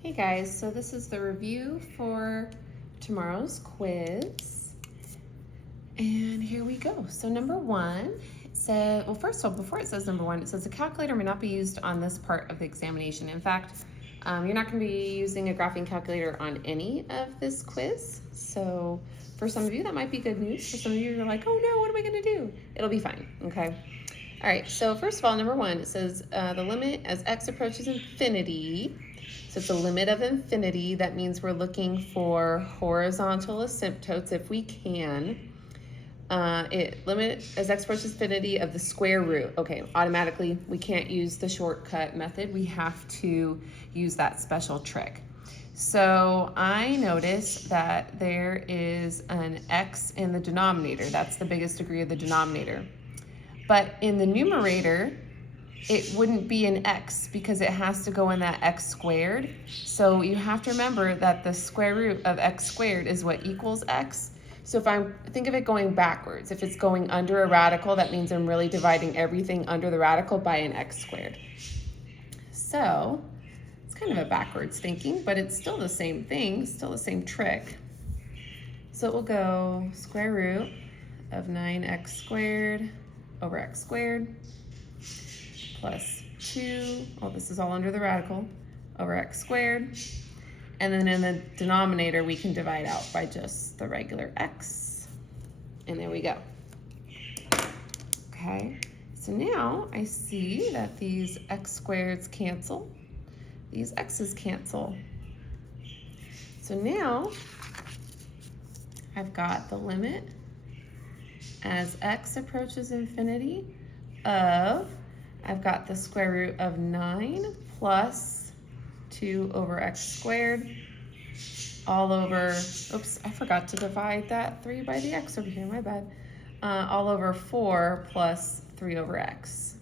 Hey guys, so this is the review for tomorrow's quiz. And here we go. So number one, it said, well, first of all, before it says number one, it says a calculator may not be used on this part of the examination. In fact, you're not going to be using a graphing calculator on any of this quiz. So for some of you, that might be good news. For some of you, you're like, oh no, what am I going to do? It'll be fine, okay? All right, so first of all, number one, it says the limit as x approaches infinity. So it's a limit of infinity. That means we're looking for horizontal asymptotes if we can. Limit as x approaches infinity of the square root. Okay, automatically we can't use the shortcut method. We have to use that special trick. So I noticed that there is an x in the denominator. That's the biggest degree of the denominator. But in the numerator, it wouldn't be an x because it has to go in that x squared. So you have to remember that the square root of x squared is what equals x. So think of it going backwards. If it's going under a radical, that means I'm really dividing everything under the radical by an x squared. So it's kind of a backwards thinking, but it's still the same thing, still the same trick. So it will go square root of 9x squared over x squared plus 2, well, this is all under the radical, over x squared. And then in the denominator, we can divide out by just the regular x. And there we go. Okay, so now I see that these x squareds cancel. These x's cancel. So now I've got the limit as x approaches infinity of, I've got the square root of 9 plus 2 over x squared all over, oops, I forgot to divide that 3 by the x over here, my bad. All over 4 plus 3 over x,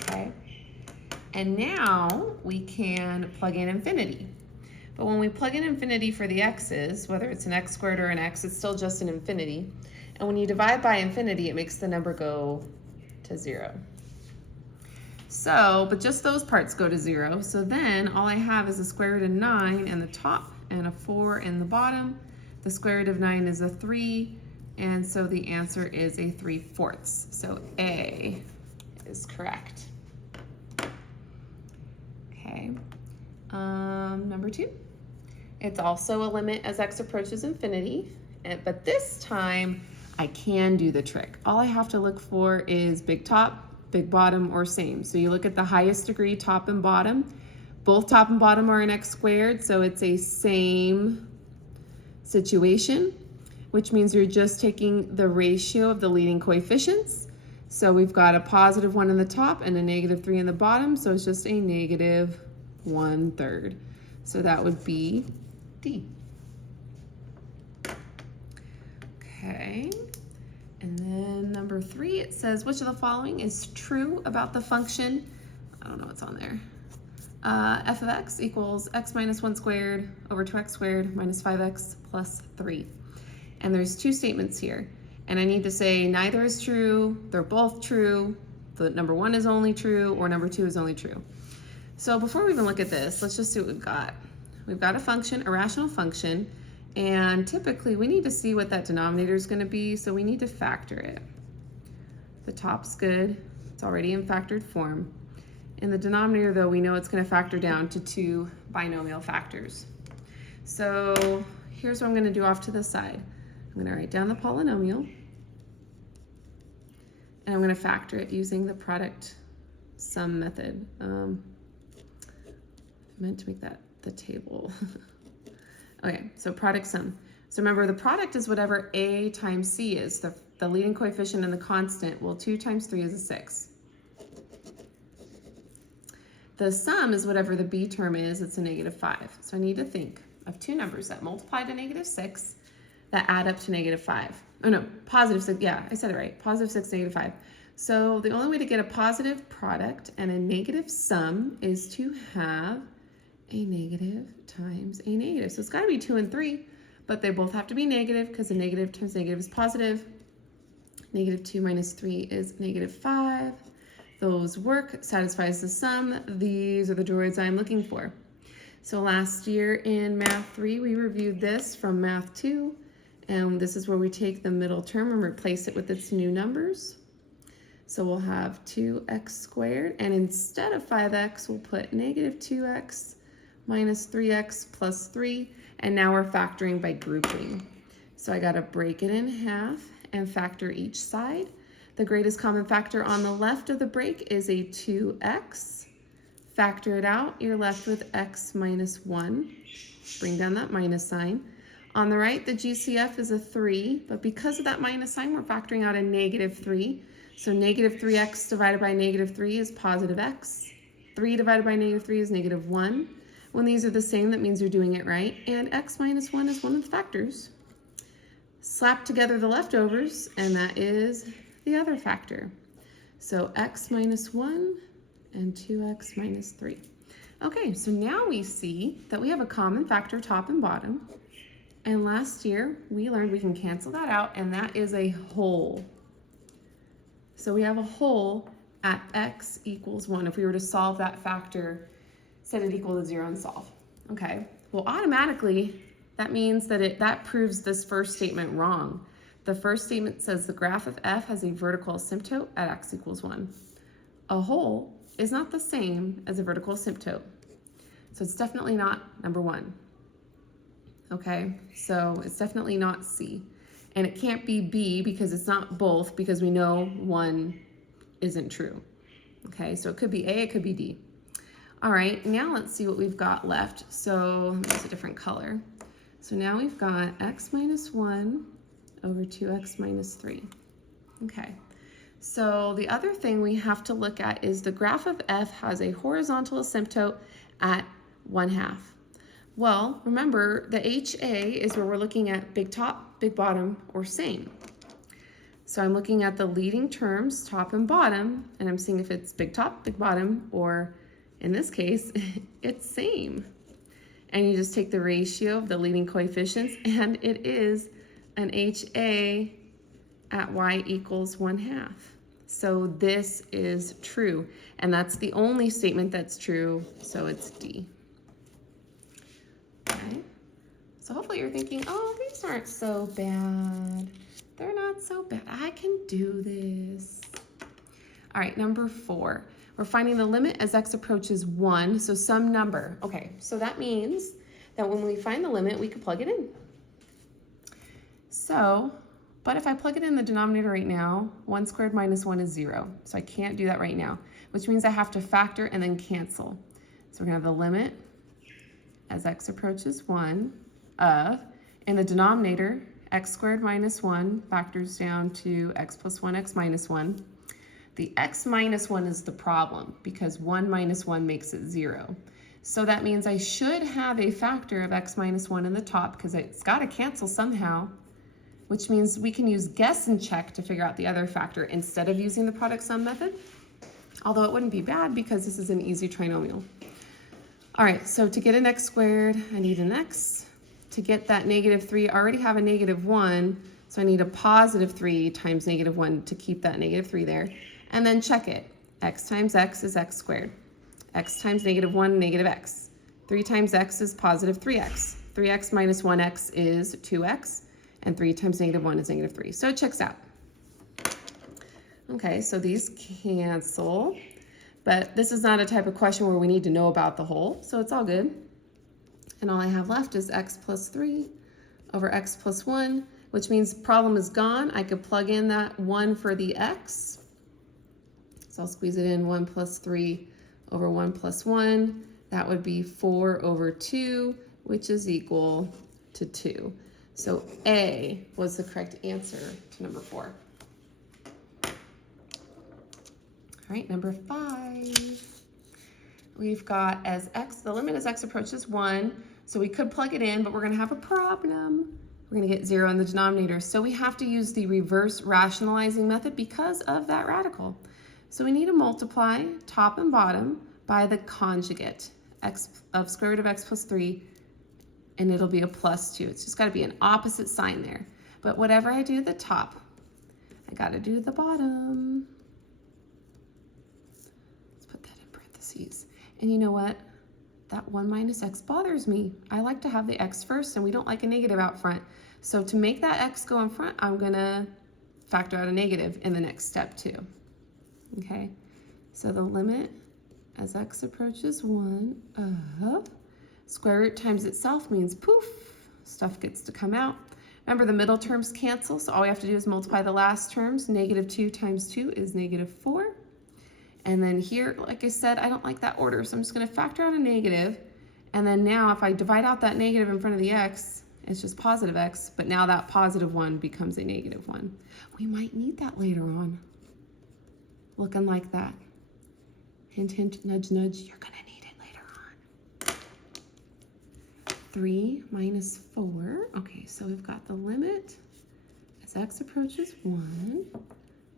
okay? And now we can plug in infinity. But when we plug in infinity for the x's, whether it's an x squared or an x, it's still just an infinity. And when you divide by infinity, it makes the number go to 0. So, but just those parts go to 0. So then all I have is a square root of 9 in the top and a 4 in the bottom. The square root of 9 is a 3, and so the answer is a 3/4. So A is correct. Okay, number 2. It's also a limit as x approaches infinity, but this time I can do the trick. All I have to look for is big top, big bottom, or same. So you look at the highest degree, top and bottom. Both top and bottom are an x squared, so it's a same situation, which means you're just taking the ratio of the leading coefficients. So we've got a positive 1 in the top and a negative 3 in the bottom, so it's just a negative 1/3. So that would be D. Okay. And then number 3, it says, which of the following is true about the function, I don't know what's on there, f of x equals x minus 1 squared over 2x squared minus 5x plus 3. And there's 2 statements here. And I need to say neither is true, they're both true, the number 1 is only true, or number 2 is only true. So before we even look at this, let's just see what we've got. We've got a function, a rational function, and typically we need to see what that denominator is going to be, so we need to factor it. The top's good, it's already in factored form. In the denominator though, we know it's going to factor down to 2 binomial factors. So here's what I'm going to do off to the side. I'm going to write down the polynomial, and I'm going to factor it using the product sum method. I meant to make that the table. Okay, so product sum. So remember, the product is whatever A times C is, the leading coefficient and the constant. Well, 2 times 3 is a 6. The sum is whatever the B term is, it's a negative 5. So I need to think of 2 numbers that multiply to negative 6 that add up to negative 5. Oh no, positive 6, yeah, I said it right. Positive 6, negative 5. So the only way to get a positive product and a negative sum is to have a negative times a negative. So it's got to be 2 and 3, but they both have to be negative because a negative times negative is positive. Negative 2 minus 3 is negative 5. Those work, satisfies the sum. These are the droids I'm looking for. So last year in Math 3, we reviewed this from Math 2, and this is where we take the middle term and replace it with its new numbers. So we'll have 2x squared, and instead of 5x, we'll put negative 2x minus 3x plus 3, and now we're factoring by grouping. So I gotta break it in half and factor each side. The greatest common factor on the left of the break is a 2x. Factor it out, you're left with x minus 1. Bring down that minus sign. On the right, the GCF is a 3, but because of that minus sign, we're factoring out a negative 3. So negative 3x divided by negative 3 is positive x. 3 divided by negative 3 is negative 1. When these are the same, that means you're doing it right. And x minus 1 is one of the factors. Slap together the leftovers, and that is the other factor. So x minus 1 and 2x minus 3. Okay, so now we see that we have a common factor top and bottom. And last year, we learned we can cancel that out, and that is a whole. So we have a whole at x equals 1. If we were to solve that factor, set it equal to 0 and solve. Okay, well, automatically, that means that that proves this first statement wrong. The first statement says the graph of f has a vertical asymptote at x equals 1. A whole is not the same as a vertical asymptote. So it's definitely not number 1. Okay, so it's definitely not C. And it can't be B because it's not both, because we know 1 isn't true. Okay, so it could be A, it could be D. All right, now let's see what we've got left. So let me use a different color. So now we've got x minus 1 over 2x minus 3. Okay, so the other thing we have to look at is the graph of f has a horizontal asymptote at 1/2. Well, remember the HA is where we're looking at big top, big bottom, or same. So I'm looking at the leading terms, top and bottom, and I'm seeing if it's big top, big bottom, or in this case, it's same. And you just take the ratio of the leading coefficients, and it is an HA at y equals 1/2. So this is true, and that's the only statement that's true, so it's D. Okay, so hopefully you're thinking, oh, these aren't so bad. They're not so bad. I can do this. All right, number 4. We're finding the limit as x approaches 1, so some number. Okay, so that means that when we find the limit, we could plug it in. So, but if I plug it in the denominator right now, 1 squared minus 1 is 0. So I can't do that right now, which means I have to factor and then cancel. So we're gonna have the limit as x approaches 1 of, in the denominator, x squared minus 1 factors down to x plus 1, x minus 1. The x minus 1 is the problem because 1 minus 1 makes it 0. So that means I should have a factor of x minus 1 in the top because it's got to cancel somehow, which means we can use guess and check to figure out the other factor instead of using the product sum method, although it wouldn't be bad because this is an easy trinomial. All right, so to get an x squared, I need an x. To get that negative 3, I already have a negative 1, so I need a positive 3 times negative 1 to keep that negative 3 there. And then check it. X times x is x squared. X times negative 1, negative x. 3 times x is positive 3x. 3x minus 1x is 2x. And 3 times negative 1 is negative 3. So it checks out. Okay, so these cancel. But this is not a type of question where we need to know about the whole, so it's all good. And all I have left is x plus 3 over x plus 1, which means problem is gone. I could plug in that 1 for the x. So I'll squeeze it in, 1 plus 3 over 1 plus 1. That would be 4 over 2, which is equal to 2. So A was the correct answer to number 4. All right, number 5. We've got as x, the limit as x approaches 1. So we could plug it in, but we're going to have a problem. We're going to get 0 in the denominator. So we have to use the reverse rationalizing method because of that radical. So we need to multiply top and bottom by the conjugate, x of square root of x plus 3, and it'll be a plus 2. It's just got to be an opposite sign there. But whatever I do at the top, I got to do the bottom. Let's put that in parentheses. And you know what? that 1 minus x bothers me. I like to have the x first, and we don't like a negative out front. So to make that x go in front, I'm gonna factor out a negative in the next step too. Okay, so the limit as x approaches 1 of square root times itself means poof, stuff gets to come out. Remember, the middle terms cancel, so all we have to do is multiply the last terms. Negative 2 times 2 is negative 4. And then here, like I said, I don't like that order, so I'm just gonna factor out a negative. And then now if I divide out that negative in front of the x, it's just positive x, but now that positive 1 becomes a negative 1. We might need that later on. Looking like that. Hint, hint, nudge, nudge, you're gonna need it later on. 3 minus 4. Okay, so we've got the limit as x approaches 1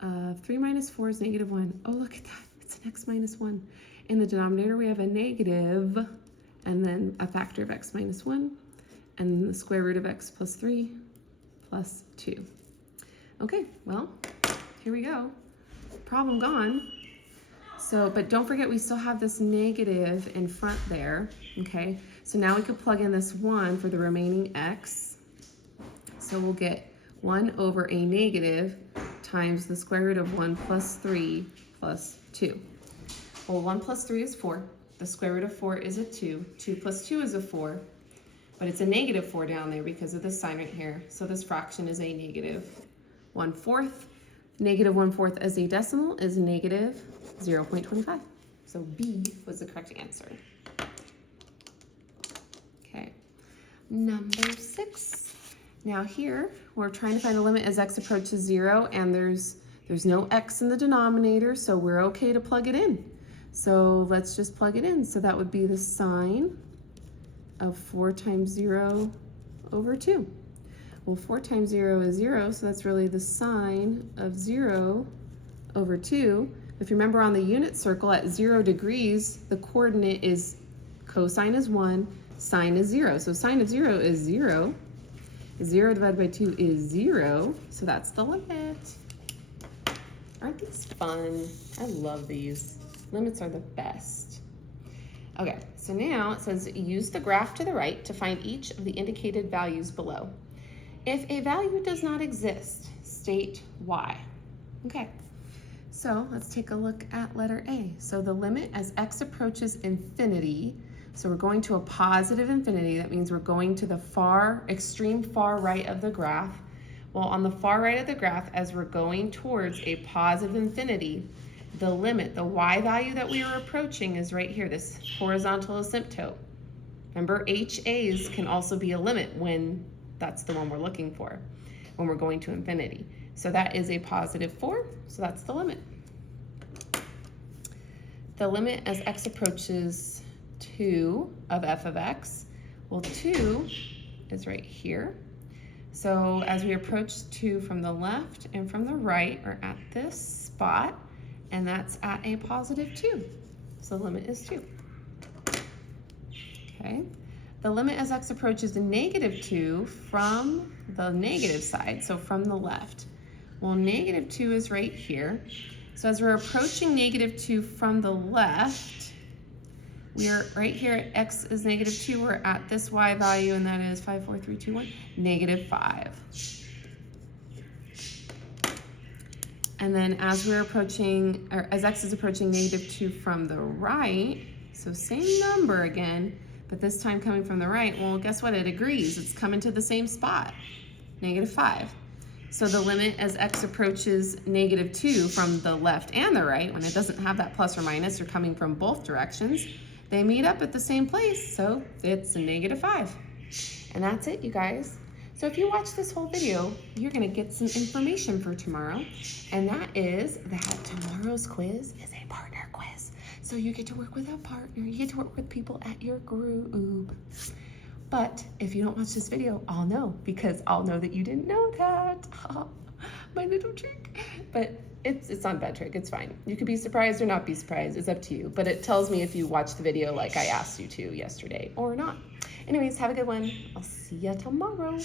of 3 minus 4 is negative 1. Oh, look at that. It's an x minus 1. In the denominator, we have a negative, and then a factor of x minus 1, and the square root of x plus 3 plus 2. Okay, well, here we go. Problem gone. So, but don't forget, we still have this negative in front there, okay? So now we could plug in this 1 for the remaining x. So we'll get 1 over a negative times the square root of 1 plus 3 plus 2. Well, 1 plus 3 is 4. The square root of 4 is a 2. 2 plus 2 is a 4. But it's a negative 4 down there because of this sign right here. So this fraction is a negative 1/4. Negative 1/4 as a decimal is negative 0.25. So B was the correct answer. Okay, number 6. Now here, we're trying to find the limit as x approaches 0, and there's no x in the denominator, so we're okay to plug it in. So let's just plug it in. So that would be the sine of 4 times 0 over 2. Well, 4 times 0 is 0, so that's really the sine of 0 over 2. If you remember on the unit circle, at 0 degrees, the coordinate is cosine is 1, sine is 0. So sine of 0 is 0. 0 divided by 2 is 0, so that's the limit. Aren't these fun? I love these. Limits are the best. Okay, so now it says use the graph to the right to find each of the indicated values below. If a value does not exist, state why. Okay, so let's take a look at letter A. So the limit as x approaches infinity, so we're going to a positive infinity. That means we're going to the extreme far right of the graph. Well, on the far right of the graph, as we're going towards a positive infinity, the limit, the y value that we are approaching is right here, this horizontal asymptote. Remember, HAs can also be a limit when that's the one we're looking for, when we're going to infinity. So that is a positive 4, so that's the limit. The limit as x approaches 2 of f of x, well, 2 is right here. So as we approach 2 from the left and from the right, we're at this spot, and that's at a positive 2. So the limit is 2. Okay. The limit as x approaches a negative 2 from the negative side, so from the left. Well, negative 2 is right here. So as we're approaching negative 2 from the left, we are right here at x is negative 2. We're at this y value, and that is 5, 4, 3, 2, 1, negative 5. And then as we're approaching, or as x is approaching negative 2 from the right, so same number again, but this time coming from the right, well, guess what? It agrees. It's coming to the same spot, negative 5. So the limit as x approaches negative 2 from the left and the right, when it doesn't have that plus or minus or coming from both directions, they meet up at the same place, so it's a negative 5. And that's it, you guys. So if you watch this whole video, you're gonna get some information for tomorrow, and that is that tomorrow's quiz is a partner quiz. So you get to work with a partner, you get to work with people at your group. But if you don't watch this video, I'll know, because I'll know that you didn't know that. My little trick. But it's not a bad trick, it's fine. You could be surprised or not be surprised, it's up to you. But it tells me if you watched the video like I asked you to yesterday or not. Anyways, have a good one. I'll see ya tomorrow.